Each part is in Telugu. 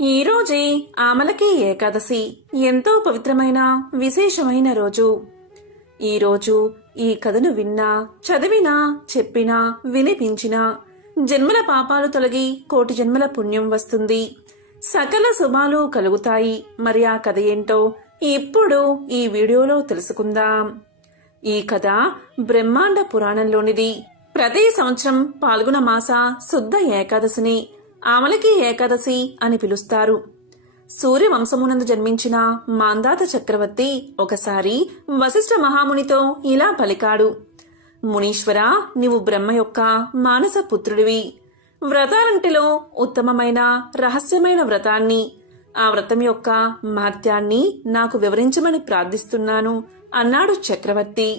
ఈరోజే ఆమలకి ఏకాదశి ఎంతో పవిత్రమైన విశేషమైన రోజు. ఈరోజు ఈ కథను విన్నా, చదివినా, చెప్పినా, వినిపించినా జన్మల పాపాలు తొలగి కోటి జన్మల పుణ్యం వస్తుంది, సకల శుభాలు కలుగుతాయి. మరి ఆ కథ ఏంటో ఇప్పుడు ఈ వీడియోలో తెలుసుకుందాం. ఈ కథ బ్రహ్మాండ పురాణంలోనిది. ప్రతి సంవత్సరం పాల్గొన మాస శుద్ధ ఏకాదశిని ఆమలకి ఏకాదశి అని పిలుస్తారు. సూర్యవంశమునందు జన్మించిన మాంధాత చక్రవర్తి ఒకసారి వశిష్ఠ మహామునితో ఇలా పలికాడు. మునీశ్వరా, నీవు బ్రహ్మ యొక్క మానస పుత్రుడివి. వ్రతాలంటిలో ఉత్తమమైన రహస్యమైన వ్రతాన్ని, ఆ వ్రతం యొక్క మహత్యాన్ని నాకు వివరించమని ప్రార్థిస్తున్నాను అన్నాడు చక్రవర్తి.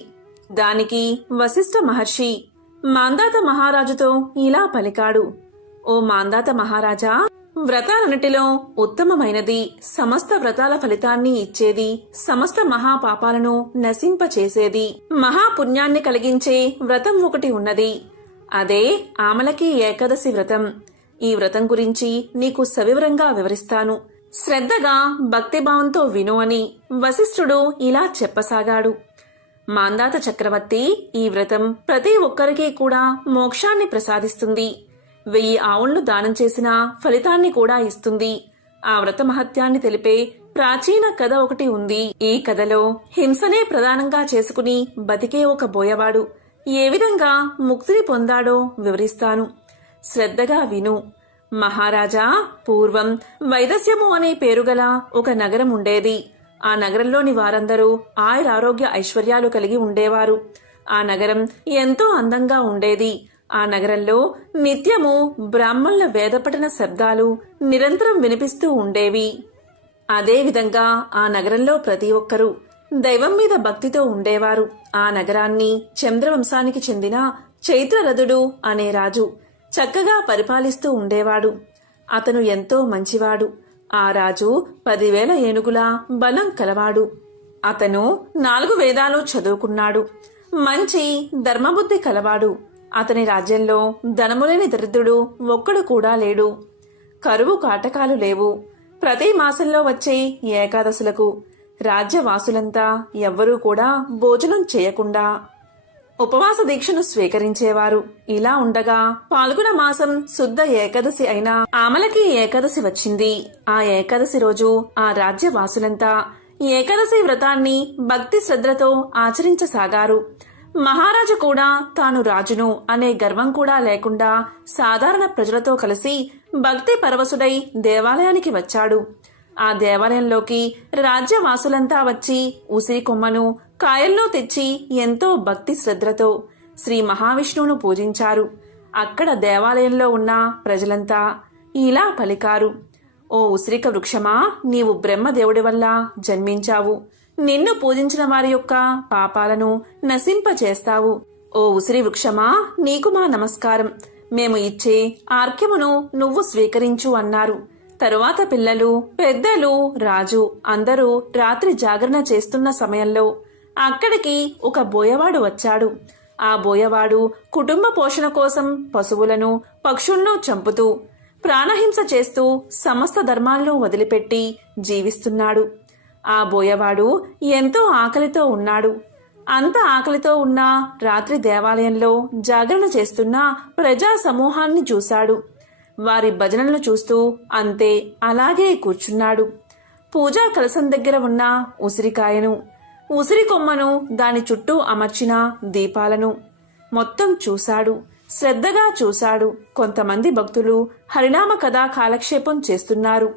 దానికి వశిష్ఠ మహర్షి మాంధాత మహారాజుతో ఇలా పలికాడు. ఓ మాంధాత మహారాజా, వ్రతాలన్నిటిలో ఉత్తమమైనది, సమస్త వ్రతాల ఫలితాన్ని ఇచ్చేది, సమస్త మహాపాపాలను నశింపచేసేది, మహాపుణ్యాన్ని కలిగించే వ్రతం ఒకటి ఉన్నది. అదే ఆమలకి ఏకాదశి వ్రతం. ఈ వ్రతం గురించి నీకు సవివరంగా వివరిస్తాను. శ్రద్ధగా భక్తిభావంతో విను అని వశిష్ఠుడు ఇలా చెప్పసాగాడు. మాంధాత చక్రవర్తి, ఈ వ్రతం ప్రతి ఒక్కరికి కూడా మోక్షాన్ని ప్రసాదిస్తుంది. 1000 ఆవులను దానం చేసిన ఫలితాన్ని కూడా ఇస్తుంది. ఆ వ్రత మహత్యాన్ని తెలిపే ప్రాచీన కథ ఒకటి ఉంది. ఈ కథలో హింసనే ప్రధానంగా చేసుకుని బతికే ఒక బోయవాడు ఏ విధంగా ముక్తిని పొందాడో వివరిస్తాను. శ్రద్ధగా విను. మహారాజా, పూర్వం వైదస్యము అనే పేరుగల ఒక నగరం ఉండేది. ఆ నగరంలోని వారందరూ ఆయురారోగ్య ఐశ్వర్యాలు కలిగి ఉండేవారు. ఆ నగరం ఎంతో అందంగా ఉండేది. ఆ నగరంలో నిత్యము బ్రాహ్మణుల వేదపఠన శబ్దాలు నిరంతరం వినిపిస్తూ ఉండేవి. అదేవిధంగా ఆ నగరంలో ప్రతి ఒక్కరూ దైవం మీద భక్తితో ఉండేవారు. ఆ నగరాన్ని చంద్రవంశానికి చెందిన చైత్రరథుడు అనే రాజు చక్కగా పరిపాలిస్తూ ఉండేవాడు. అతను ఎంతో మంచివాడు. ఆ రాజు 10,000 ఏనుగుల బలం కలవాడు. అతను 4 వేదాలు చదువుకున్నాడు. మంచి ధర్మబుద్ధి కలవాడు. అతని రాజ్యంలో ధనములేని దరిద్రుడు ఒక్కడు కూడా లేడు. కరువు కాటకాలు లేవు. ప్రతి మాసంలో వచ్చే ఏకాదశులకు రాజ్యవాసులంతా ఎవ్వరూ కూడా భోజనం చేయకుండా ఉపవాస దీక్షను స్వీకరించేవారు. ఇలా ఉండగా పాల్గొన మాసం శుద్ధ ఏకాదశి అయిన ఆమలకి ఏకాదశి వచ్చింది. ఆ ఏకాదశి రోజు ఆ రాజ్యవాసులంతా ఏకాదశి వ్రతాన్ని భక్తి శ్రద్ధలతో ఆచరించసాగారు. మహారాజు కూడా తాను రాజును అనే గర్వం కూడా లేకుండా సాధారణ ప్రజలతో కలిసి భక్తి పరవశుడై దేవాలయానికి వచ్చాడు. ఆ దేవాలయంలోకి రాజ్యవాసులంతా వచ్చి ఉసిరి కొమ్మను కాయల్లో తెచ్చి ఎంతో భక్తి శ్రద్ధలతో శ్రీ మహావిష్ణువును పూజించారు. అక్కడ దేవాలయంలో ఉన్న ప్రజలంతా ఇలా పలికారు. ఓ ఉసిరిక వృక్షమా, నీవు బ్రహ్మదేవుడి వల్ల జన్మించావు. నిన్ను పూజించిన వారి యొక్క పాపాలను నశింపచేస్తావు. ఓ ఉసిరి వృక్షమా, నీకు మా నమస్కారం. మేము ఇచ్చే ఆర్ఘ్యమును నువ్వు స్వీకరించు అన్నారు. తరువాత పిల్లలు, పెద్దలు, రాజు అందరూ రాత్రి జాగరణ చేస్తున్న సమయంలో అక్కడికి ఒక బోయవాడు వచ్చాడు. ఆ బోయవాడు కుటుంబ పోషణ కోసం పశువులను, పక్షులను చంపుతూ ప్రాణహింస చేస్తూ సమస్త ధర్మాలను వదిలిపెట్టి జీవిస్తున్నాడు. ఆ బోయవాడు ఎంతో ఆకలితో ఉన్నాడు. అంత ఆకలితో ఉన్న రాత్రి దేవాలయంలో జాగరణ చేస్తున్న ప్రజా సమూహాన్ని చూశాడు. వారి భజనలను చూస్తూ అంతే అలాగే కూర్చున్నాడు. పూజా కలశం దగ్గర ఉన్న ఉసిరికాయను, ఉసిరి కొమ్మను, దాని చుట్టూ అమర్చిన దీపాలను మొత్తం చూశాడు. శ్రద్ధగా చూశాడు. కొంతమంది భక్తులు హరినామ కథా కాలక్షేపం చేస్తున్నారు.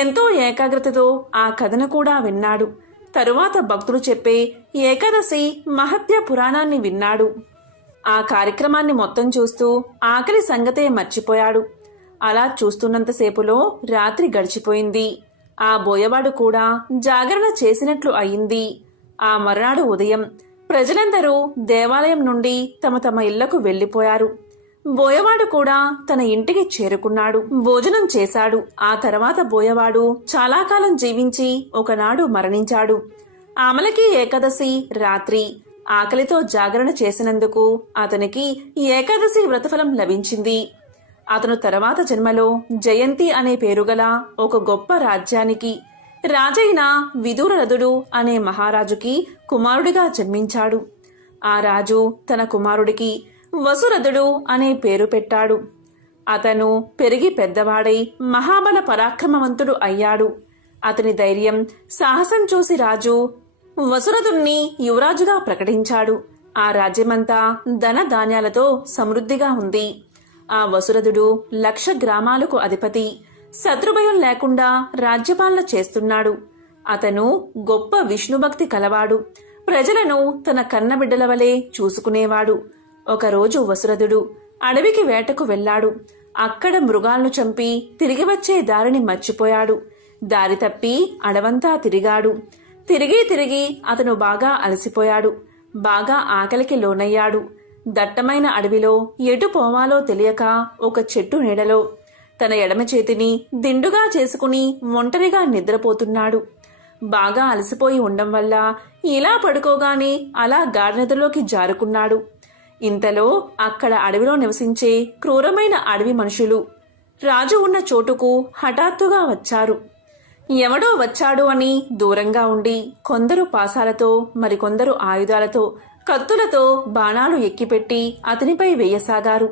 ఎంతో ఏకాగ్రతతో ఆ కథను కూడా విన్నాడు. తరువాత భక్తులు చెప్పే ఏకాదశి మహత్య పురాణాన్ని విన్నాడు. ఆ కార్యక్రమాన్ని మొత్తం చూస్తూ ఆకలి సంగతే మర్చిపోయాడు. అలా చూస్తున్నంతసేపులో రాత్రి గడిచిపోయింది. ఆ బోయవాడు కూడా జాగరణ చేసినట్లు అయింది. ఆ మర్నాడు ఉదయం ప్రజలందరూ దేవాలయం నుండి తమ తమ ఇళ్లకు వెళ్లిపోయారు. బోయవాడు కూడా తన ఇంటికి చేరుకున్నాడు. భోజనం చేశాడు. ఆ తర్వాత బోయవాడు చాలా కాలం జీవించి ఒకనాడు మరణించాడు. ఆమలకి ఏకాదశి రాత్రి ఆకలితో జాగరణ చేసినందుకు అతనికి ఏకాదశి వ్రతఫలం లభించింది. అతను తర్వాత జన్మలో జయంతి అనే పేరుగల ఒక గొప్ప రాజ్యానికి రాజైన విదూరరథుడు అనే మహారాజుకి కుమారుడిగా జన్మించాడు. ఆ రాజు తన కుమారుడికి వసురథుడు అనే పేరు పెట్టాడు. అతను పెరిగి పెద్దవాడై మహాబల పరాక్రమవంతుడు అయ్యాడు. అతని ధైర్యం, సాహసం చూసి రాజు వసురథుణ్ణి యువరాజుగా ప్రకటించాడు. ఆ రాజ్యమంతా ధన ధాన్యాలతో సమృద్ధిగా ఉంది. ఆ వసురథుడు 1,00,000 గ్రామాలకు అధిపతి. శత్రుభయం లేకుండా రాజ్యపాలన చేస్తున్నాడు. అతను గొప్ప విష్ణుభక్తి కలవాడు. ప్రజలను తన కన్నబిడ్డల వలె చూసుకునేవాడు. ఒకరోజు వసురథుడు అడవికి వేటకు వెళ్లాడు. అక్కడ మృగాలను చంపి తిరిగి వచ్చే దారిని మర్చిపోయాడు. దారి తప్పి అడవంతా తిరిగాడు. తిరిగి అతను బాగా అలసిపోయాడు. బాగా ఆకలికి లోనయ్యాడు. దట్టమైన అడవిలో ఎటు పోవాలో తెలియక ఒక చెట్టు నీడలో తన ఎడమ చేతిని దిండుగా చేసుకుని ఒంటరిగా నిద్రపోతున్నాడు. బాగా అలసిపోయి ఉండం వల్ల ఇలా పడుకోగానే అలా గాఢనిద్రలోకి జారుకున్నాడు. ఇంతలో అక్కడ అడవిలో నివసించే క్రూరమైన అడవి మనుషులు రాజు ఉన్న చోటుకు హఠాత్తుగా వచ్చారు. ఎవడో వచ్చాడు అని దూరంగా ఉండి కొందరు పాసాలతో, మరికొందరు ఆయుధాలతో, కత్తులతో బాణాలు ఎక్కిపెట్టి అతనిపై వేయసాగారు.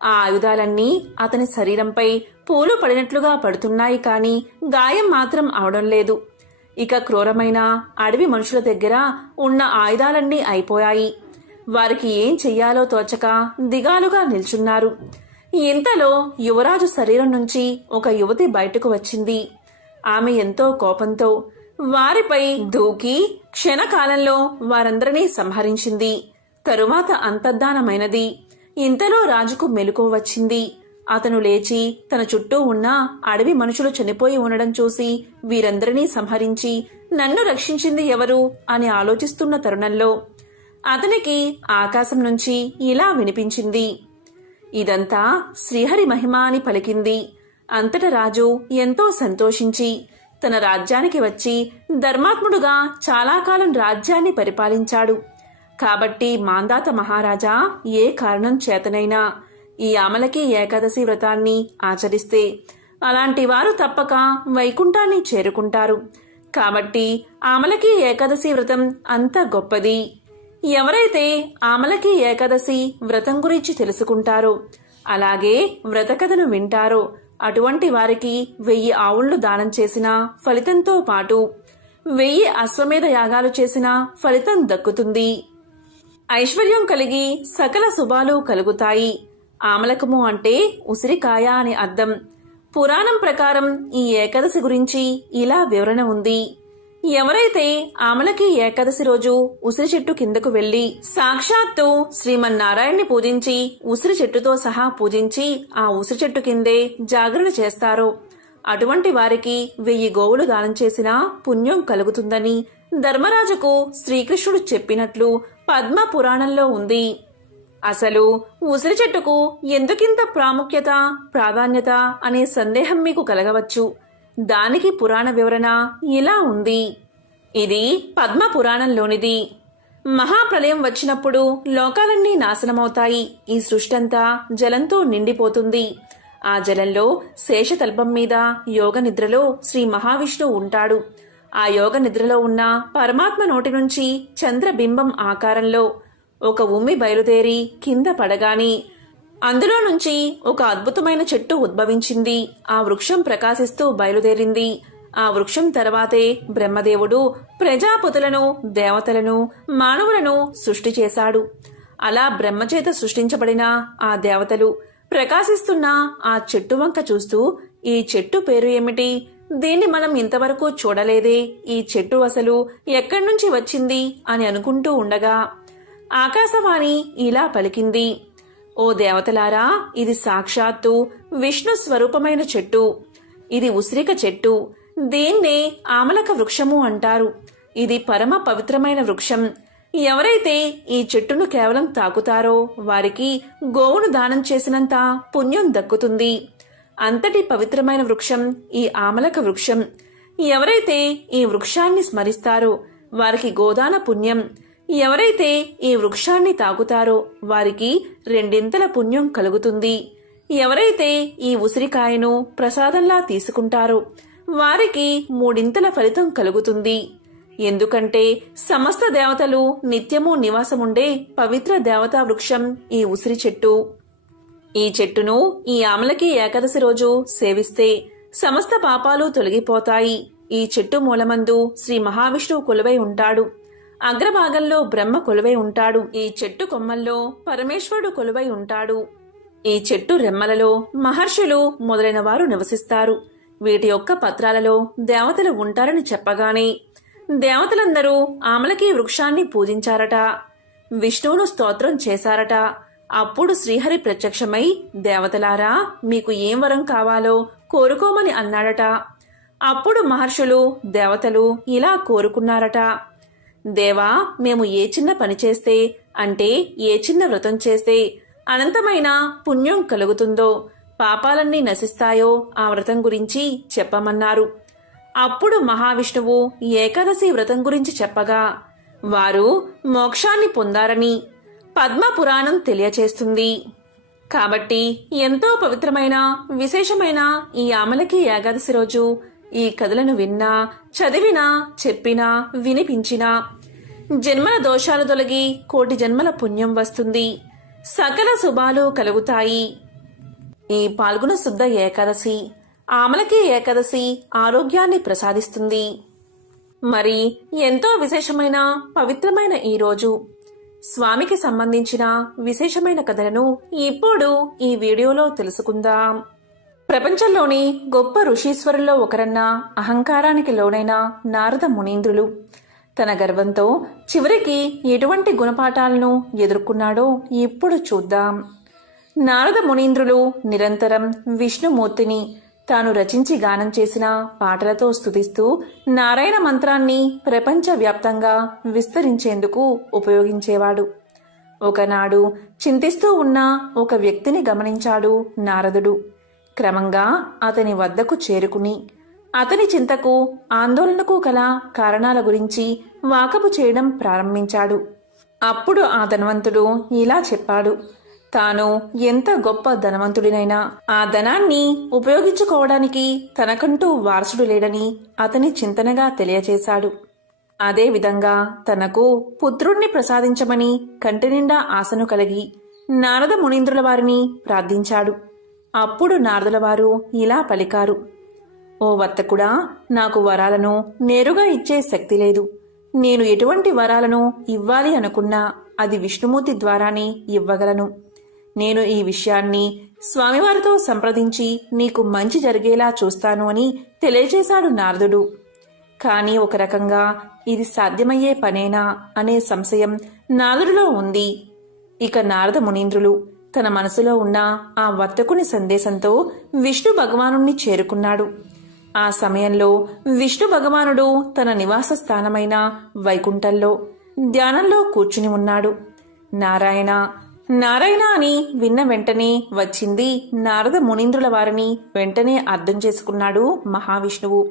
ఆ ఆయుధాలన్నీ అతని శరీరంపై పూలు పడినట్లుగా పడుతున్నాయి, కాని గాయం మాత్రం అవడం లేదు. ఇక క్రూరమైన అడవి మనుషుల దగ్గర ఉన్న ఆయుధాలన్నీ అయిపోయాయి. వారికి ఏం చెయ్యాలో తోచక దిగాలుగా నిల్చున్నారు. ఇంతలో యువరాజు శరీరం నుంచి ఒక యువతి బయటకు వచ్చింది. ఆమె ఎంతో కోపంతో వారిపై దూకి క్షణకాలంలో వారందరినీ సంహరించింది. తరువాత అంతర్ధానమైనది. ఇంతలో రాజుకు మెలకువ వచ్చింది. అతను లేచి తన చుట్టూ ఉన్న అడవి మనుషులు చనిపోయి ఉండడం చూసి వీరందరినీ సంహరించి నన్ను రక్షించింది ఎవరు అని ఆలోచిస్తున్న తరుణంలో అతనికి ఆకాశం నుంచి ఇలా వినిపించింది. ఇదంతా శ్రీహరి మహిమ అని పలికింది. అంతట రాజు ఎంతో సంతోషించి తన రాజ్యానికి వచ్చి ధర్మాత్ముడుగా చాలా కాలం రాజ్యాన్ని పరిపాలించాడు. కాబట్టి మాంధాత మహారాజా ఏ కారణం చేతనైనా ఈ ఆమలకి ఏకాదశి వ్రతాన్ని ఆచరిస్తే అలాంటి వారు తప్పక వైకుంఠాన్ని చేరుకుంటారు. కాబట్టి ఆమలకి ఏకాదశి వ్రతం అంత గొప్పది. ఎవరైతే ఆమలకి ఏకాదశి వ్రతం గురించి తెలుసుకుంటారో, అలాగే వ్రతకథను వింటారో అటువంటి వారికి 1000 ఆవుళ్లు దానం చేసిన ఫలితంతో పాటు 1000 అశ్వమేధ యాగాలు చేసిన ఫలితం దక్కుతుంది. ఐశ్వర్యం కలిగి సకల శుభాలు కలుగుతాయి. ఆమలకము అంటే ఉసిరికాయ అని అర్థం. పురాణం ప్రకారం ఈ ఏకాదశి గురించి ఇలా వివరణ ఉంది. ఎవరైతే ఆమలకి ఏకాదశి రోజు ఉసిరి చెట్టు కిందకు వెళ్లి సాక్షాత్తు శ్రీమన్నారాయణ్ణి పూజించి ఉసిరి చెట్టుతో సహా పూజించి ఆ ఉసిరి చెట్టు కిందే జాగరణ చేస్తారో అటువంటి వారికి 1000 గోవులు దానం చేసిన పుణ్యం కలుగుతుందని ధర్మరాజుకు శ్రీకృష్ణుడు చెప్పినట్లు పద్మ పురాణంలో ఉంది. అసలు ఉసిరి చెట్టుకు ఎందుకింత ప్రాముఖ్యత, ప్రాధాన్యత అనే సందేహం మీకు కలగవచ్చు. దానికి పురాణ వివరణ ఇలా ఉంది. ఇది పద్మ పురాణంలోనిది. మహాప్రళయం వచ్చినప్పుడు లోకాలన్నీ నాశనమవుతాయి. ఈ సృష్టంతా జలంతో నిండిపోతుంది. ఆ జలంలో శేషతల్పం మీద యోగ నిద్రలో శ్రీ మహావిష్ణువు ఉంటాడు. ఆ యోగ నిద్రలో ఉన్న పరమాత్మ నోటి నుంచి చంద్రబింబం ఆకారంలో ఒక ఉమ్మి బయలుదేరి కింద పడగాని అందులో నుంచి ఒక అద్భుతమైన చెట్టు ఉద్భవించింది. ఆ వృక్షం ప్రకాశిస్తూ బయలుదేరింది. ఆ వృక్షం తర్వాతే బ్రహ్మదేవుడు ప్రజాపతులను, దేవతలను, మానవులను సృష్టి చేశాడు. అలా బ్రహ్మచేత సృష్టించబడిన ఆ దేవతలు ప్రకాశిస్తున్న ఆ చెట్టు వంక చూస్తూ ఈ చెట్టు పేరు ఏమిటి? దీన్ని మనం ఇంతవరకు చూడలేదే. ఈ చెట్టు అసలు ఎక్కడి నుంచి వచ్చింది అని అనుకుంటూ ఉండగా ఆకాశవాణి ఇలా పలికింది. ఓ దేవతలారా, ఇది సాక్షాత్తు విష్ణు స్వరూపమైన చెట్టు. ఇది ఉసిరిక చెట్టు. దీన్నే ఆమలక వృక్షము అంటారు. ఇది పరమ పవిత్రమైన వృక్షం. ఎవరైతే ఈ చెట్టును కేవలం తాకుతారో వారికి గోవును దానం చేసినంత పుణ్యం దక్కుతుంది. అంతటి పవిత్రమైన వృక్షం ఈ ఆమలక వృక్షం. ఎవరైతే ఈ వృక్షాన్ని స్మరిస్తారో వారికి గోదాన పుణ్యం. ఎవరైతే ఈ వృక్షాన్ని తాకుతారో వారికి 2 పుణ్యం కలుగుతుంది. ఎవరైతే ఈ ఉసిరికాయను ప్రసాదంలా తీసుకుంటారో వారికి మూడింతల ఫలితం కలుగుతుంది. ఎందుకంటే సమస్త దేవతలు నిత్యము నివాసముండే పవిత్ర దేవతా వృక్షం ఈ ఉసిరి చెట్టు. ఈ చెట్టును ఈ ఆమలకి ఏకాదశి రోజు సేవిస్తే సమస్త పాపాలు తొలగిపోతాయి. ఈ చెట్టు మూలమందు శ్రీ మహావిష్ణువు కొలువై ఉంటాడు. అగ్రభాగంలో బ్రహ్మ కొలువై ఉంటాడు. ఈ చెట్టు కొమ్మల్లో పరమేశ్వరుడు కొలువై ఉంటాడు. ఈ చెట్టు రెమ్మలలో మహర్షులు మొదలైన వారు నివసిస్తారు. వీటి యొక్క పత్రాలలో దేవతలు ఉంటారని చెప్పగానే దేవతలందరూ ఆమలకి వృక్షాన్ని పూజించారట. విష్ణువును స్తోత్రం చేశారట. అప్పుడు శ్రీహరి ప్రత్యక్షమై, దేవతలారా, మీకు ఏం వరం కావాలో కోరుకోమని అన్నాడట. అప్పుడు మహర్షులు దేవతలు ఇలా కోరుకున్నారట. దేవా, మేము ఏ చిన్న పని చేస్తే, అంటే ఏ చిన్న వ్రతం చేస్తే అనంతమైన పుణ్యం కలుగుతుందో, పాపాలన్నీ నశిస్తాయో ఆ వ్రతం గురించి చెప్పమన్నారు. అప్పుడు మహావిష్ణువు ఏకాదశి వ్రతం గురించి చెప్పగా వారు మోక్షాన్ని పొందారని పద్మ పురాణం తెలియచేస్తుంది. కాబట్టి ఎంతో పవిత్రమైన విశేషమైన ఈ ఆమలకి ఏకాదశి రోజు ఈ కథలను విన్నా, చదివినా, చెప్పినా, వినిపించినా జన్మల దోషాలు తొలగి కోటి జన్మల పుణ్యం వస్తుంది. సకల శుభాలు కలుగుతాయి. ఈ పాల్గొన శుద్ధ ఏకాదశి ఆమలకి ఏకాదశి ఆరోగ్యాన్ని ప్రసాదిస్తుంది. మరి ఎంతో విశేషమైన పవిత్రమైన ఈ రోజు స్వామికి సంబంధించిన విశేషమైన కథలను ఇప్పుడు ఈ వీడియోలో తెలుసుకుందాం. ప్రపంచంలోని గొప్ప ఋషీశ్వరుల్లో ఒకరన్న అహంకారానికి లోనైన నారద మునీంద్రులు తన గర్వంతో చివరికి ఎటువంటి గుణపాఠాలను ఎదుర్కొన్నాడో ఇప్పుడు చూద్దాం. నారద మునీంద్రులు నిరంతరం విష్ణుమూర్తిని తాను రచించి గానం చేసిన పాటలతో స్తుతిస్తూ నారాయణ మంత్రాన్ని ప్రపంచవ్యాప్తంగా విస్తరించేందుకు ఉపయోగించేవాడు. ఒకనాడు చింతిస్తూ ఉన్న ఒక వ్యక్తిని గమనించాడు నారదుడు. క్రమంగా అతని వద్దకు చేరుకుని అతని చింతకు, ఆందోళనకు గల కారణాల గురించి వాకబు చేయడం ప్రారంభించాడు. అప్పుడు ఆ ధనవంతుడు ఇలా చెప్పాడు. తాను ఎంత గొప్ప ధనవంతుడినైనా ఆ ధనాన్ని ఉపయోగించుకోవడానికి తనకంటూ వారసుడు లేడని అతని చింతనగా తెలియచేశాడు. అదేవిధంగా తనకు పుత్రుణ్ణి ప్రసాదించమని కంటినిండా ఆశను కలిగి నారద మునీంద్రుల వారిని ప్రార్థించాడు. అప్పుడు నారదుల వారు ఇలా పలికారు. ఓ వర్తకుడా, నాకు వరాలను నేరుగా ఇచ్చే శక్తి లేదు. నేను ఎటువంటి వరాలను ఇవ్వాలి అనుకున్నా అది విష్ణుమూర్తి ద్వారానే ఇవ్వగలను. నేను ఈ విషయాన్ని స్వామివారితో సంప్రదించి నీకు మంచి జరిగేలా చూస్తాను అని తెలియజేశాడు నారదుడు. కాని ఒక రకంగా ఇది సాధ్యమయ్యే పనేనా అనే సంశయం నారదుడిలో ఉంది. ఇక నారద మునీంద్రులు తన మనసులో ఉన్న ఆ వర్తకుని సందేశంతో విష్ణు భగవానుణ్ణి చేరుకున్నాడు. ఆ సమయంలో విష్ణు భగవానుడు తన నివాస స్థానమైన వైకుంఠంలో ధ్యానంలో కూర్చుని ఉన్నాడు. నారాయణ నారాయణ అని విన్న వెంటనే వచ్చింది నారద మునీంద్రుల వారిని వెంటనే అర్థం చేసుకున్నాడు మహావిష్ణువు.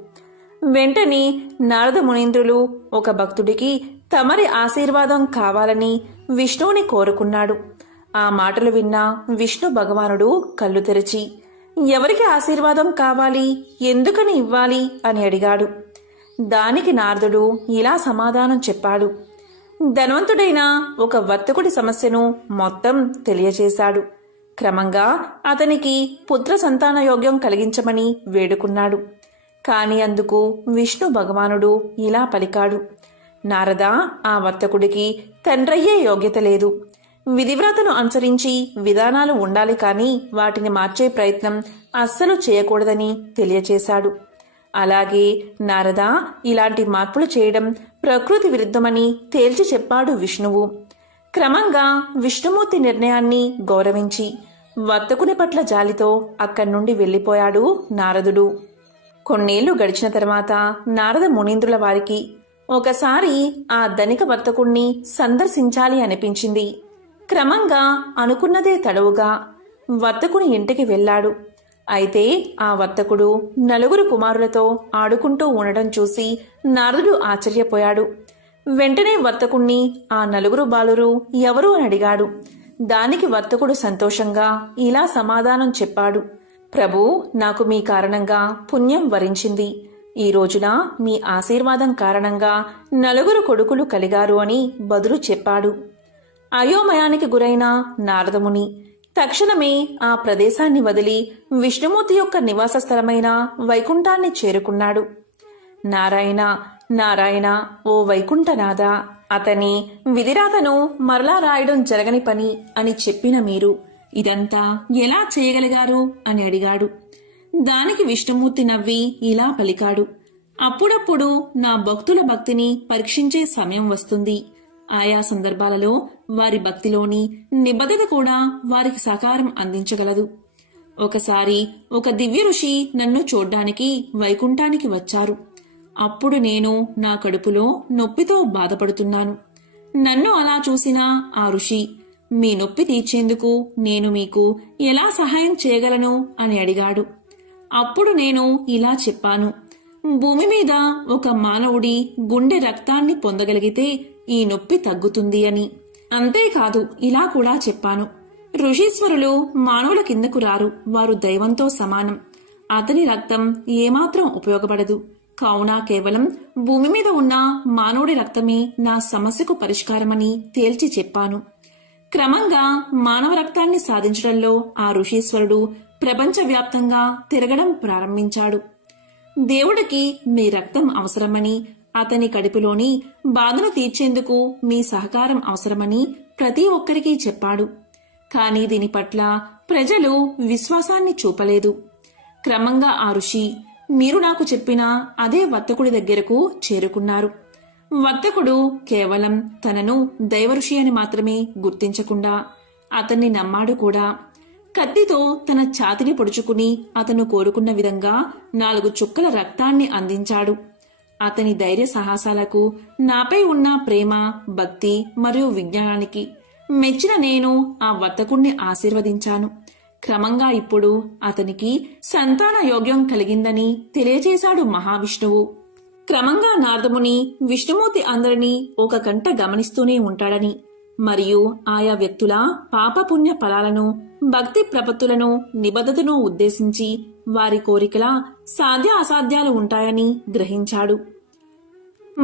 వెంటనే నారద మునీంద్రులు ఒక భక్తుడికి తమరి ఆశీర్వాదం కావాలని విష్ణువుని కోరుకున్నాడు. ఆ మాటలు విన్న విష్ణు భగవానుడు కళ్ళు తెరిచి ఎవరికి ఆశీర్వాదం కావాలి, ఎందుకని ఇవ్వాలి అని అడిగాడు. దానికి నారదుడు ఇలా సమాధానం చెప్పాడు. ధనవంతుడైన ఒక వర్తకుడి సమస్యను మొత్తం తెలియజేశాడు. క్రమంగా అతనికి పుత్ర సంతాన యోగ్యం కలిగించమని వేడుకున్నాడు. కాని అందుకు విష్ణు భగవానుడు ఇలా పలికాడు. నారదా, ఆ వర్తకుడికి తండ్రయ్యే యోగ్యత లేదు. విధివ్రతను అనుసరించి విధానాలు ఉండాలి కానీ వాటిని మార్చే ప్రయత్నం అస్సలు చేయకూడదని తెలియచేశాడు. అలాగే నారదా, ఇలాంటి మార్పులు చేయడం ప్రకృతి విరుద్ధమని తేల్చి చెప్పాడు విష్ణువు. క్రమంగా విష్ణుమూర్తి నిర్ణయాన్ని గౌరవించి వర్తకుని పట్ల జాలితో అక్కడి నుండి వెళ్లిపోయాడు నారదుడు. కొన్నేళ్లు గడిచిన తర్వాత నారద మునీంద్రుల వారికి ఒకసారి ఆ ధనిక వర్తకుణ్ణి సందర్శించాలి అనిపించింది. క్రమంగా అనుకున్నదే తడవుగా వర్తకుని ఇంటికి వెళ్ళాడు. అయితే ఆ వర్తకుడు నలుగురు కుమారులతో ఆడుకుంటూ ఉండడం చూసి నారదుడు ఆశ్చర్యపోయాడు. వెంటనే వర్తకుణ్ణి ఆ నలుగురు బాలురు ఎవరు అని అడిగాడు. దానికి వర్తకుడు సంతోషంగా ఇలా సమాధానం చెప్పాడు. ప్రభూ, నాకు మీ కారణంగా పుణ్యం వరించింది. ఈ రోజున మీ ఆశీర్వాదం కారణంగా 4 కొడుకులు కలిగారు అని బదులు చెప్పాడు. అయోమయానికి గురైన నారదముని తక్షణమే ఆ ప్రదేశాన్ని వదిలి విష్ణుమూర్తి యొక్క నివాస స్థలమైన వైకుంఠాన్ని చేరుకున్నాడు. నారాయణ నారాయణ, ఓ వైకుంఠనాథ, అతని విధిరాతను మరలా రాయడం జరగని పని అని చెప్పిన మీరు ఇదంతా ఎలా చేయగలిగారు అని అడిగాడు. దానికి విష్ణుమూర్తి నవ్వి ఇలా పలికాడు. అప్పుడప్పుడు నా భక్తుల భక్తిని పరీక్షించే సమయం వస్తుంది. ఆయా సందర్భాలలో వారి భక్తిలోని నిబద్ధత కూడా వారికి సహకారం అందించగలదు. ఒకసారి ఒక దివ్య ఋషి నన్ను చూడ్డానికి వైకుంఠానికి వచ్చారు. అప్పుడు నేను నా కడుపులో నొప్పితో బాధపడుతున్నాను. నన్ను అలా చూసిన ఆ ఋషి, మీ నొప్పి తీర్చేందుకు నేను మీకు ఎలా సహాయం చేయగలను అని అడిగాడు. అప్పుడు నేను ఇలా చెప్పాను. భూమి మీద ఒక మానవుడి గుండె రక్తాన్ని పొందగలిగితే ఈ నొప్పి తగ్గుతుంది అని. అంతేకాదు, ఇలా కూడా చెప్పాను. ఋషీశ్వరులు మానవుల కిందకు రారు, వారు దైవంతో సమానం. అతని రక్తం ఏమాత్రం ఉపయోగపడదు. కావున కేవలం భూమి మీద ఉన్న మానవుడి రక్తమే నా సమస్యకు పరిష్కారమని తేల్చి చెప్పాను. క్రమంగా మానవ రక్తాన్ని సాధించడంలో ఆ ఋషీశ్వరుడు ప్రపంచవ్యాప్తంగా తిరగడం ప్రారంభించాడు. దేవుడికి మీ రక్తం అవసరమని, అతని కడుపులోని బాధను తీర్చేందుకు మీ సహకారం అవసరమని ప్రతి ఒక్కరికి చెప్పాడు. కానీ దీని పట్ల ప్రజలు విశ్వాసాన్ని చూపలేదు. క్రమంగా ఆ ఋషి మీరు నాకు చెప్పిన అదే వర్తకుడి దగ్గరకు చేరుకున్నారు. వర్తకుడు కేవలం తనను దైవఋషి అని మాత్రమే గుర్తించకుండా అతన్ని నమ్మాడు కూడా. కత్తితో తన ఛాతిని పొడుచుకుని అతను కోరుకున్న విధంగా 4 చుక్కల రక్తాన్ని అందించాడు. అతని ధైర్య సాహసాలకు, నాపై ఉన్న ప్రేమ, భక్తి మరియు విజ్ఞానానికి మెచ్చిన నేను ఆ వర్తకుణ్ణి ఆశీర్వదించాను. క్రమంగా ఇప్పుడు అతనికి సంతాన యోగ్యం కలిగిందని తెలియజేశాడు మహావిష్ణువు. క్రమంగా నారదముని విష్ణుమూర్తి అందరినీ ఒక కంట గమనిస్తూనే ఉంటాడని, మరియు ఆయా వ్యక్తుల పాపపుణ్య ఫలాలను, భక్తి ప్రపత్తులను, నిబద్ధతను ఉద్దేశించి వారి కోరికల సాధ్య అసాధ్యాలు ఉంటాయని గ్రహించాడు.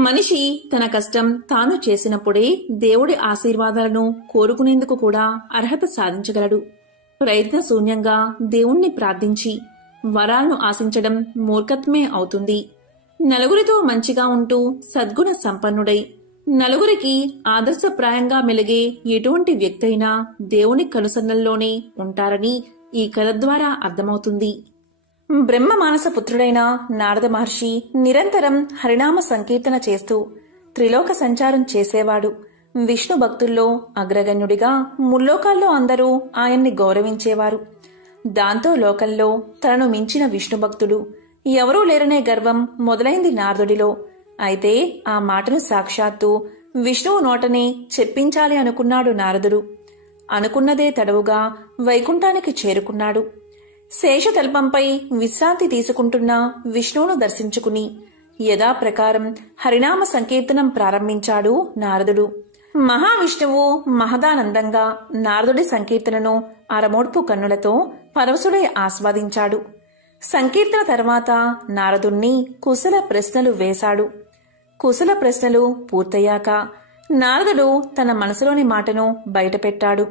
మనిషి తన కష్టం తాను చేసినప్పుడే దేవుడి ఆశీర్వాదాలను కోరుకునేందుకు కూడా అర్హత సాధించగలడు. ప్రయత్న శూన్యంగా దేవుణ్ణి ప్రార్థించి వరాలను ఆశించడం మూర్ఖత్వమే అవుతుంది. నలుగురితో మంచిగా ఉంటూ సద్గుణ సంపన్నుడై నలుగురికి ఆదర్శప్రాయంగా మెలిగే ఎటువంటి వ్యక్తి అయినా దేవుని కనుసన్నల్లోనే ఉంటారని ఈ కథ ద్వారా అర్థమవుతుంది. బ్రహ్మ మానస పుత్రుడైన నారద మహర్షి నిరంతరం హరినామ సంకీర్తన చేస్తూ త్రిలోక సంచారం చేసేవాడు. విష్ణు భక్తుల్లో అగ్రగణ్యుడిగా ముల్లోకాల్లో అందరూ ఆయన్ని గౌరవించేవారు. దాంతో లోకంలో తనను మించిన విష్ణు భక్తుడు ఎవరూ లేరనే గర్వం మొదలైంది నారదుడిలో. అయితే ఆ మాటను సాక్షాత్తు విష్ణువు నోటనే చెప్పించాలి అనుకున్నాడు నారదుడు. అనుకున్నదే తడవుగా వైకుంఠానికి చేరుకున్నాడు. శేషతల్పంపై విశ్రాంతి తీసుకుంటున్న విష్ణువును దర్శించుకుని యథాప్రకారం హరినామ సంకీర్తనం ప్రారంభించాడు నారదుడు. మహావిష్ణువు మహదానందంగా నారదుడి సంకీర్తనను అరమోడ్పు కన్నులతో పరవశుడై ఆస్వాదించాడు. సంకీర్తన తర్వాత నారదుణ్ణి కుశల ప్రశ్నలు వేశాడు. కుశల ప్రశ్నలు పూర్తయ్యాక నారదుడు తన మనసులోని మాటను బయటపెట్టాడు.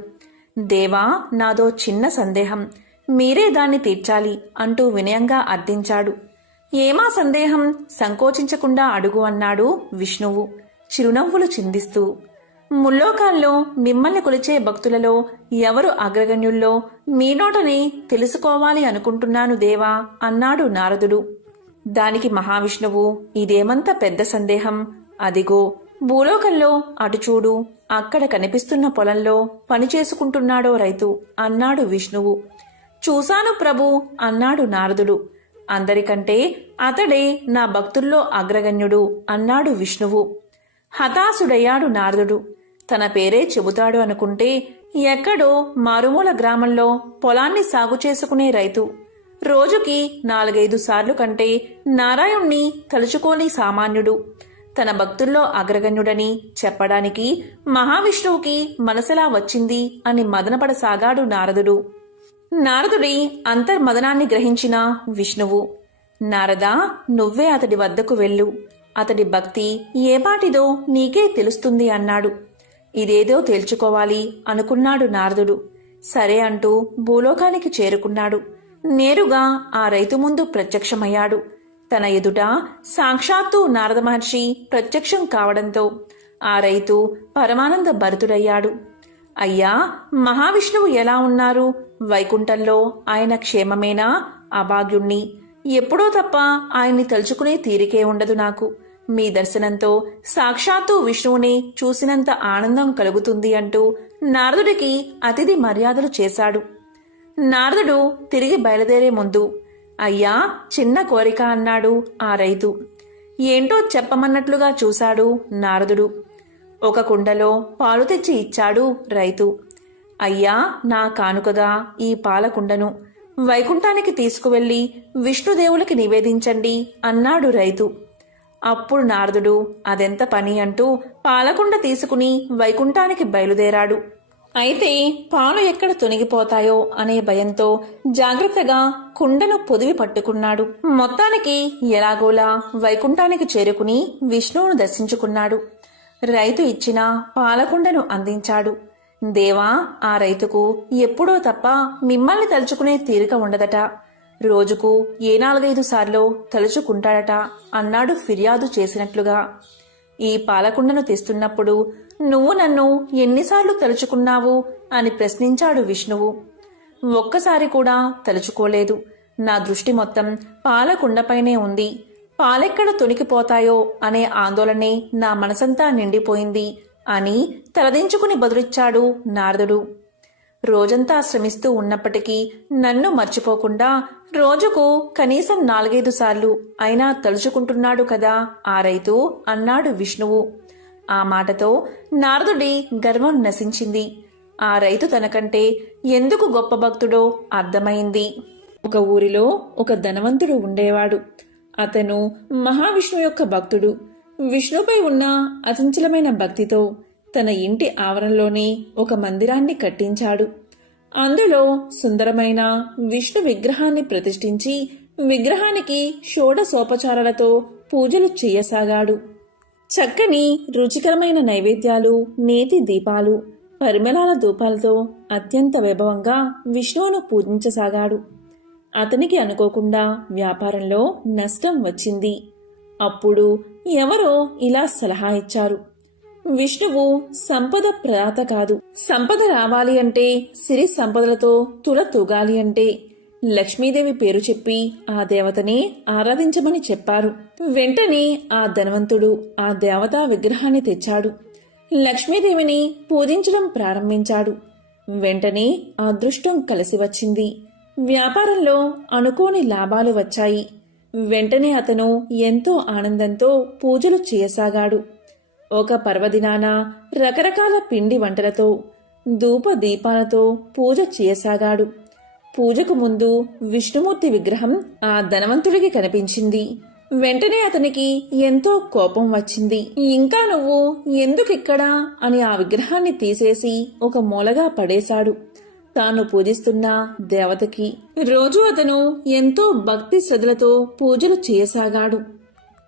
దేవా, నాదో చిన్న సందేహం, మీరే దాన్ని తీర్చాలి అంటూ వినయంగా అర్థించాడు. ఏమా సందేహం, సంకోచించకుండా అడుగు అన్నాడు విష్ణువు చిరునవ్వులు చిందిస్తూ. ముల్లోకాల్లో మిమ్మల్ని కొలిచే భక్తులలో ఎవరు అగ్రగణ్యుల్లో మీ నోటని తెలుసుకోవాలి అనుకుంటున్నాను దేవా అన్నాడు నారదుడు. దానికి మహావిష్ణువు, ఇదేమంత పెద్ద సందేహం, అదిగో భూలోకంలో అటు చూడు, అక్కడ కనిపిస్తున్న పొలంలో పనిచేసుకుంటున్నాడో రైతు అన్నాడు విష్ణువు. చూశాను ప్రభు అన్నాడు నారదుడు. అందరికంటే అతడే నా భక్తుల్లో అగ్రగణ్యుడు అన్నాడు విష్ణువు. హతాశుడయ్యాడు నారదుడు. తన పేరే చెబుతాడు అనుకుంటే ఎక్కడో మారుమూల గ్రామంలో పొలాన్ని సాగు చేసుకునే రైతు రోజుకి 4-5 సార్లు కంటే నారాయణ్ణి తలుచుకోని సామాన్యుడు. తన భక్తుల్లో అగ్రగణ్యుడని చెప్పడానికి మహావిష్ణువుకి మనసెలా వచ్చింది అని మదనపడసాగాడు నారదుడు. నారదుడి అంతర్మదనాన్ని గ్రహించిన విష్ణువు, నారదా, నువ్వే అతడి వద్దకు వెళ్ళు, అతడి భక్తి ఏపాటిదో నీకే తెలుస్తుంది అన్నాడు. ఇదేదో తేల్చుకోవాలి అనుకున్నాడు నారదుడు. సరే అంటూ భూలోకానికి చేరుకున్నాడు. నేరుగా ఆ రైతు ముందు ప్రత్యక్షమయ్యాడు. తన ఎదుట సాక్షాత్తు నారద మహర్షి ప్రత్యక్షం కావడంతో ఆ రైతు పరమానంద భరితుడయ్యాడు. అయ్యా, మహావిష్ణువు ఎలా ఉన్నారు? వైకుంఠంలో ఆయన క్షేమమేనా? అభాగ్యుణ్ణి. ఎప్పుడో తప్ప ఆయన్ని తలుచుకునే తీరికే ఉండదు నాకు. మీ దర్శనంతో సాక్షాత్తు విష్ణువుని చూసినంత ఆనందం కలుగుతుంది అంటూ నారదుడికి అతిథి మర్యాదలు చేశాడు. నారదుడు తిరిగి బయలుదేరే ముందు, అయ్యా, చిన్న కోరిక అన్నాడు ఆ రైతు. ఏంటో చెప్పమన్నట్లుగా చూశాడు నారదుడు. ఒక కుండలో పాలు తెచ్చి ఇచ్చాడు రైతు. అయ్యా, నా కానుకగా ఈ పాలకుండను వైకుంఠానికి తీసుకువెళ్లి విష్ణుదేవులకి నివేదించండి అన్నాడు రైతు. అప్పుడు నారదుడు అదెంత పని అంటూ పాలకుండ తీసుకుని వైకుంఠానికి బయలుదేరాడు. అయితే పాలు ఎక్కడ తొనిగిపోతాయో అనే భయంతో జాగ్రత్తగా కుండను పొదివి పట్టుకున్నాడు. మొత్తానికి ఎలాగోలా వైకుంఠానికి చేరుకుని విష్ణువును దర్శించుకున్నాడు. రైతు ఇచ్చిన పాలకుండను అందించాడు. దేవా, ఆ రైతుకు ఎప్పుడో తప్ప మిమ్మల్ని తలుచుకునే తీరిక ఉండదట. రోజుకు 4-5 సార్లు తలుచుకుంటాడట అన్నాడు ఫిర్యాదు చేసినట్లుగా. ఈ పాలకుండను తెస్తున్నప్పుడు నువ్వు నన్ను ఎన్నిసార్లు తలుచుకున్నావు అని ప్రశ్నించాడు విష్ణువు. ఒక్కసారి కూడా తలుచుకోలేదు. నా దృష్టి మొత్తం పాలకుండపైనే ఉంది. పాలెక్కడ తొణికిపోతాయో అనే ఆందోళనే నా మనసంతా నిండిపోయింది అని తలదించుకుని బదులిచ్చాడు నారదుడు. రోజంతా శ్రమిస్తూ ఉన్నప్పటికీ నన్ను మర్చిపోకుండా రోజుకు కనీసం 4-5 సార్లు అయినా తలుచుకుంటున్నాడు కదా ఆ రైతు అన్నాడు విష్ణువు. ఆ మాటతో నారదుడి గర్వం నశించింది. ఆ రైతు తనకంటే ఎందుకు గొప్ప భక్తుడో అర్థమైంది. ఒక ఊరిలో ఒక ధనవంతుడు ఉండేవాడు. అతను మహావిష్ణువు యొక్క భక్తుడు. విష్ణుపై ఉన్న అచంచలమైన భక్తితో తన ఇంటి ఆవరణలోనే ఒక మందిరాన్ని కట్టించాడు. అందులో సుందరమైన విష్ణు విగ్రహాన్ని ప్రతిష్ఠించి విగ్రహానికి షోడశోపచారాలతో పూజలు చేయసాగాడు. చక్కని రుచికరమైన నైవేద్యాలు, నేతి దీపాలు, పరిమళాల ధూపాలతో అత్యంత వైభవంగా విష్ణువును పూజించసాగాడు. అతనికి అనుకోకుండా వ్యాపారంలో నష్టం వచ్చింది. అప్పుడు ఎవరో ఇలా సలహా ఇచ్చారు. విష్ణువు సంపద ప్రదాత కాదు. సంపద రావాలి అంటే, సిరి సంపదలతో తుల తూగాలి అంటే లక్ష్మీదేవి పేరు చెప్పి ఆ దేవతని ఆరాధించమని చెప్పారు. వెంటనే ఆ ధనవంతుడు ఆ దేవతా విగ్రహాన్ని తెచ్చాడు. లక్ష్మీదేవిని పూజించడం ప్రారంభించాడు. వెంటనే అదృష్టం కలిసి వచ్చింది. వ్యాపారంలో అనుకోని లాభాలు వచ్చాయి. వెంటనే అతను ఎంతో ఆనందంతో పూజలు చేయసాగాడు. ఒక పర్వదినాన రకరకాల పిండి వంటలతో, ధూప దీపాలతో పూజ చేయసాగాడు. పూజకు ముందు విష్ణుమూర్తి విగ్రహం ఆ ధనవంతుడికి కనిపించింది. వెంటనే అతనికి ఎంతో కోపం వచ్చింది. ఇంకా నువ్వు ఎందుకిక్కడా అని ఆ విగ్రహాన్ని తీసేసి ఒక మూలగా పడేశాడు. తాను పూజిస్తున్న దేవతకి రోజు అతను ఎంతో భక్తి శ్రద్ధలతో పూజలు చేయసాగాడు.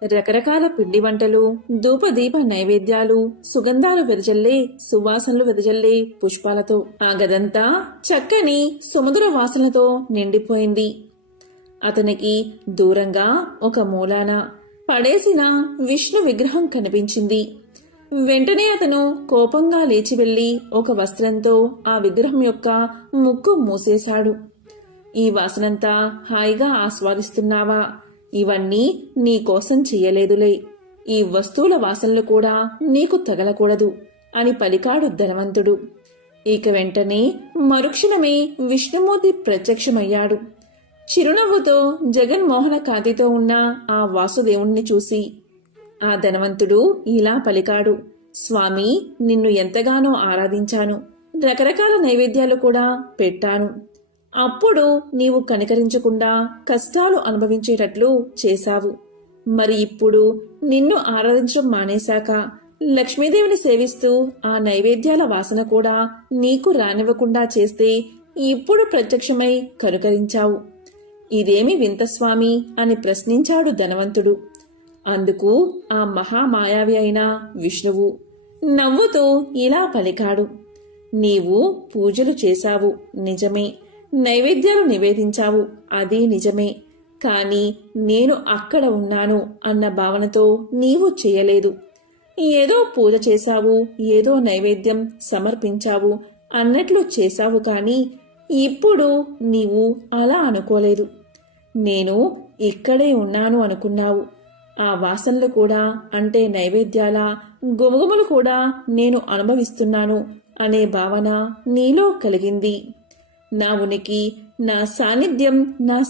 రకరకాల పిండి వంటలు, ధూపదీప నైవేద్యాలు, సుగంధాలు వెదజల్లే, సువాసనలు వెదజల్లే పుష్పాలతో ఆ గదంతా చక్కని సుమధుర వాసనలతో నిండిపోయింది. అతనికి దూరంగా ఒక మూలాన పడేసిన విష్ణు విగ్రహం కనిపించింది. వెంటనే అతను కోపంగా లేచి వెళ్లి ఒక వస్త్రంతో ఆ విగ్రహం యొక్క ముక్కు మూసేశాడు. ఈ వాసనంతా హాయిగా ఆస్వాదిస్తున్నావా? ఇవన్నీ నీకోసం చెయ్యలేదులే. ఈ వస్తువుల వాసనలు కూడా నీకు తగలకూడదు అని పలికాడు ధనవంతుడు. ఇక వెంటనే మరుక్షణమే విష్ణుమూర్తి ప్రత్యక్షమయ్యాడు. చిరునవ్వుతో జగన్మోహన కాంతితో ఉన్న ఆ వాసుదేవుణ్ణి చూసి ఆ ధనవంతుడు ఇలా పలికాడు. స్వామి, నిన్ను ఎంతగానో ఆరాధించాను. రకరకాల నైవేద్యాలు కూడా పెట్టాను. అప్పుడు నీవు కనికరించకుండా కష్టాలు అనుభవించేటట్లు చేశావు. మరి ఇప్పుడు నిన్ను ఆరాధించడం మానేశాక లక్ష్మీదేవిని సేవిస్తూ ఆ నైవేద్యాల వాసన కూడా నీకు రానివ్వకుండా చేస్తే ఇప్పుడు ప్రత్యక్షమై కనుకరించావు. ఇదేమి వింత స్వామి అని ప్రశ్నించాడు ధనవంతుడు. అందుకు ఆ మహామాయావి అయిన విష్ణువు నవ్వుతూ ఇలా పలికాడు. నీవు పూజలు చేశావు నిజమే, నైవేద్యాలు నివేదించావు అది నిజమే. కాని నేను అక్కడ ఉన్నాను అన్న భావనతో నీవు చేయలేదు. ఏదో పూజ చేశావు, ఏదో నైవేద్యం సమర్పించావు అన్నట్లు చేశావు. కాని ఇప్పుడు నీవు అలా అనుకోలేదు. నేను ఇక్కడే ఉన్నాను అనుకున్నావు. ఆ వాసనలు కూడా అంటే నైవేద్యాల గుమగుమలు కూడా నేను అనుభవిస్తున్నాను అనే భావన నీలో కలిగింది. నా ఉనికి, నా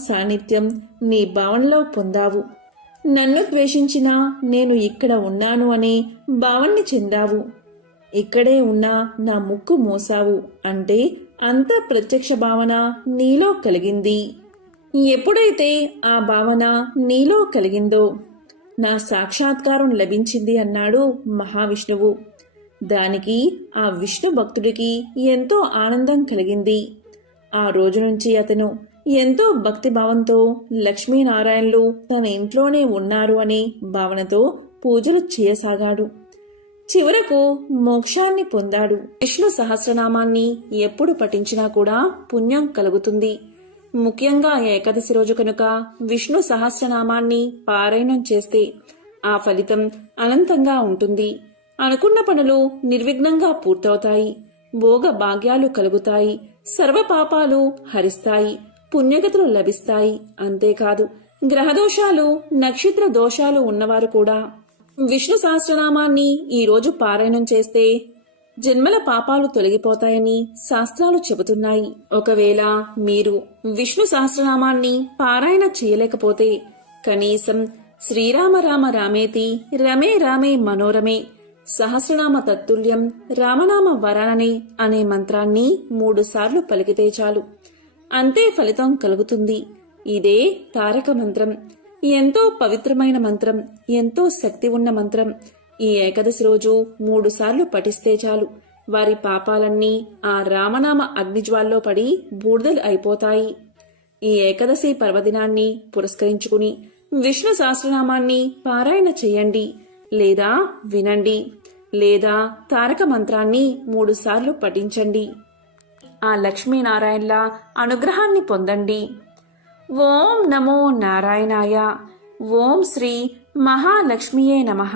సాన్నిధ్యం నీ భావనలో పొందావు. నన్ను ద్వేషించినా నేను ఇక్కడ ఉన్నాను అనే భావన్ని చెందావు. ఇక్కడే ఉన్నా నా ముక్కు మోసావు అంటే అంత ప్రత్యక్ష భావన నీలో కలిగింది. ఎప్పుడైతే ఆ భావన నీలో కలిగిందో నా సాక్షాత్కారం లభించింది అన్నాడు మహావిష్ణువు. దానికి ఆ విష్ణు భక్తుడికి ఎంతో ఆనందం కలిగింది. ఆ రోజు నుంచి అతను ఎంతో భక్తిభావంతో లక్ష్మీనారాయణలు తన ఇంట్లోనే ఉన్నారు అనే భావనతో పూజలు చేయసాగాడు. చివరకు మోక్షాన్ని పొందాడు. విష్ణు సహస్రనామాన్ని ఎప్పుడు పఠించినా కూడా పుణ్యం కలుగుతుంది. ముఖ్యంగా ఏకాదశి రోజు కనుక విష్ణు సహస్రనామాన్ని పారాయణం చేస్తే ఆ ఫలితం అనంతంగా ఉంటుంది. అనుకున్న పనులు నిర్విఘ్నంగా పూర్తవుతాయి. భోగ భాగ్యాలు కలుగుతాయి. సర్వపాపాలు హరిస్తాయి. పుణ్యగతులు లభిస్తాయి. అంతేకాదు గ్రహదోషాలు, నక్షత్ర దోషాలు ఉన్నవారు కూడా విష్ణు సహస్రనామాన్ని ఈరోజు పారాయణం చేస్తే జన్మల పాపాలు తొలగిపోతాయని శాస్త్రాలు చెబుతున్నాయి. ఒకవేళ మీరు విష్ణు సహస్రనామాన్ని పారాయణ చేయలేకపోతే కనీసం శ్రీరామ రామ రామేతి రమే రామే మనోరమే సహస్రనామ తత్తుల్యం రామనామ వరాననే అనే మంత్రాన్ని 3 సార్లు పలికితే చాలు. అంతే ఫలితం కలుగుతుంది. ఇదే తారక మంత్రం. ఎంతో పవిత్రమైన మంత్రం, ఎంతో శక్తి ఉన్న మంత్రం. ఈ ఏకాదశి రోజు 3 సార్లు పఠిస్తే చాలు. వారి పాపాలన్నీ ఆ రామనామ అగ్నిజ్వాల్లో పడి బూడిదలు అయిపోతాయి. ఈ ఏకాదశి పర్వదినాన్ని పురస్కరించుకుని విష్ణు సహస్రనామాన్ని పారాయణ చేయండి, లేదా వినండి, లేదా తారక మంత్రాన్ని 3 సార్లు పఠించండి. ఆ లక్ష్మీనారాయణల అనుగ్రహాన్ని పొందండి. ఓం నమో నారాయణాయ. ఓం శ్రీ మహాలక్ష్మియే నమః.